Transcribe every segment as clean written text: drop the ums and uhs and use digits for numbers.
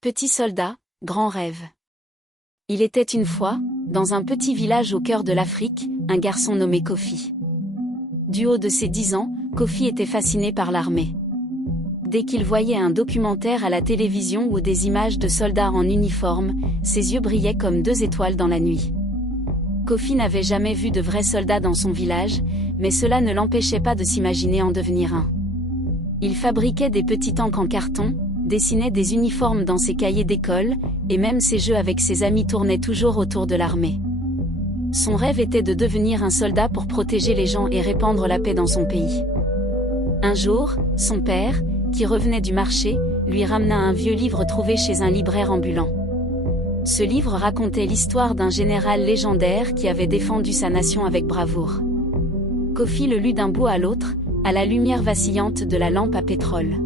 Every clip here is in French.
Petit soldat, grand rêve. Il était une fois, dans un petit village au cœur de l'Afrique, un garçon nommé Kofi. Du haut de ses 10 ans, Kofi était fasciné par l'armée. Dès qu'il voyait un documentaire à la télévision ou des images de soldats en uniforme, ses yeux brillaient comme 2 étoiles dans la nuit. Kofi n'avait jamais vu de vrais soldats dans son village, mais cela ne l'empêchait pas de s'imaginer en devenir un. Il fabriquait des petits tanks en carton, dessinait des uniformes dans ses cahiers d'école, et même ses jeux avec ses amis tournaient toujours autour de l'armée. Son rêve était de devenir un soldat pour protéger les gens et répandre la paix dans son pays. Un jour, son père, qui revenait du marché, lui ramena un vieux livre trouvé chez un libraire ambulant. Ce livre racontait l'histoire d'un général légendaire qui avait défendu sa nation avec bravoure. Kofi le lut d'un bout à l'autre, à la lumière vacillante de la lampe à pétrole.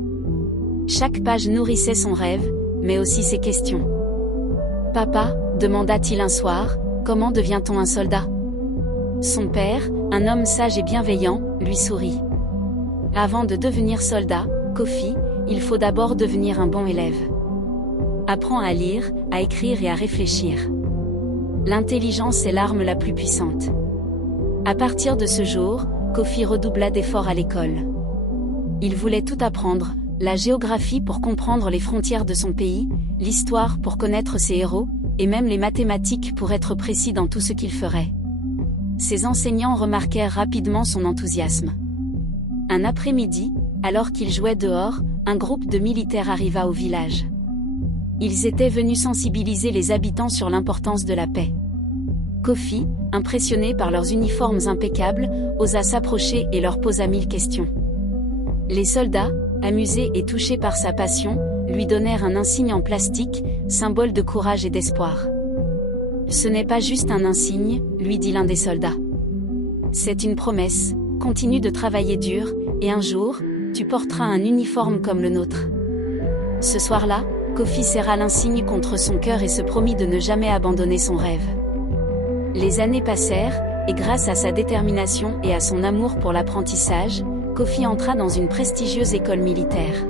Chaque page nourrissait son rêve, mais aussi ses questions. « Papa, demanda-t-il un soir, comment devient-on un soldat ?» Son père, un homme sage et bienveillant, lui sourit. « Avant de devenir soldat, Kofi, il faut d'abord devenir un bon élève. Apprends à lire, à écrire et à réfléchir. L'intelligence est l'arme la plus puissante. » À partir de ce jour, Kofi redoubla d'efforts à l'école. Il voulait tout apprendre, la géographie pour comprendre les frontières de son pays, l'histoire pour connaître ses héros, et même les mathématiques pour être précis dans tout ce qu'il ferait. Ses enseignants remarquèrent rapidement son enthousiasme. Un après-midi, alors qu'il jouait dehors, un groupe de militaires arriva au village. Ils étaient venus sensibiliser les habitants sur l'importance de la paix. Kofi, impressionné par leurs uniformes impeccables, osa s'approcher et leur posa 1000 questions. Les soldats, amusés et touchés par sa passion, lui donnèrent un insigne en plastique, symbole de courage et d'espoir. « Ce n'est pas juste un insigne, lui dit l'un des soldats. C'est une promesse, continue de travailler dur, et un jour, tu porteras un uniforme comme le nôtre. » Ce soir-là, Kofi serra l'insigne contre son cœur et se promit de ne jamais abandonner son rêve. Les années passèrent, et grâce à sa détermination et à son amour pour l'apprentissage, Kofi entra dans une prestigieuse école militaire.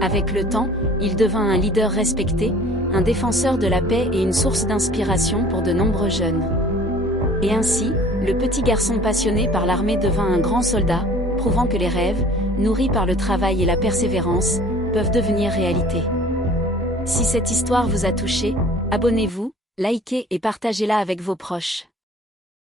Avec le temps, il devint un leader respecté, un défenseur de la paix et une source d'inspiration pour de nombreux jeunes. Et ainsi, le petit garçon passionné par l'armée devint un grand soldat, prouvant que les rêves, nourris par le travail et la persévérance, peuvent devenir réalité. Si cette histoire vous a touché, abonnez-vous, likez et partagez-la avec vos proches.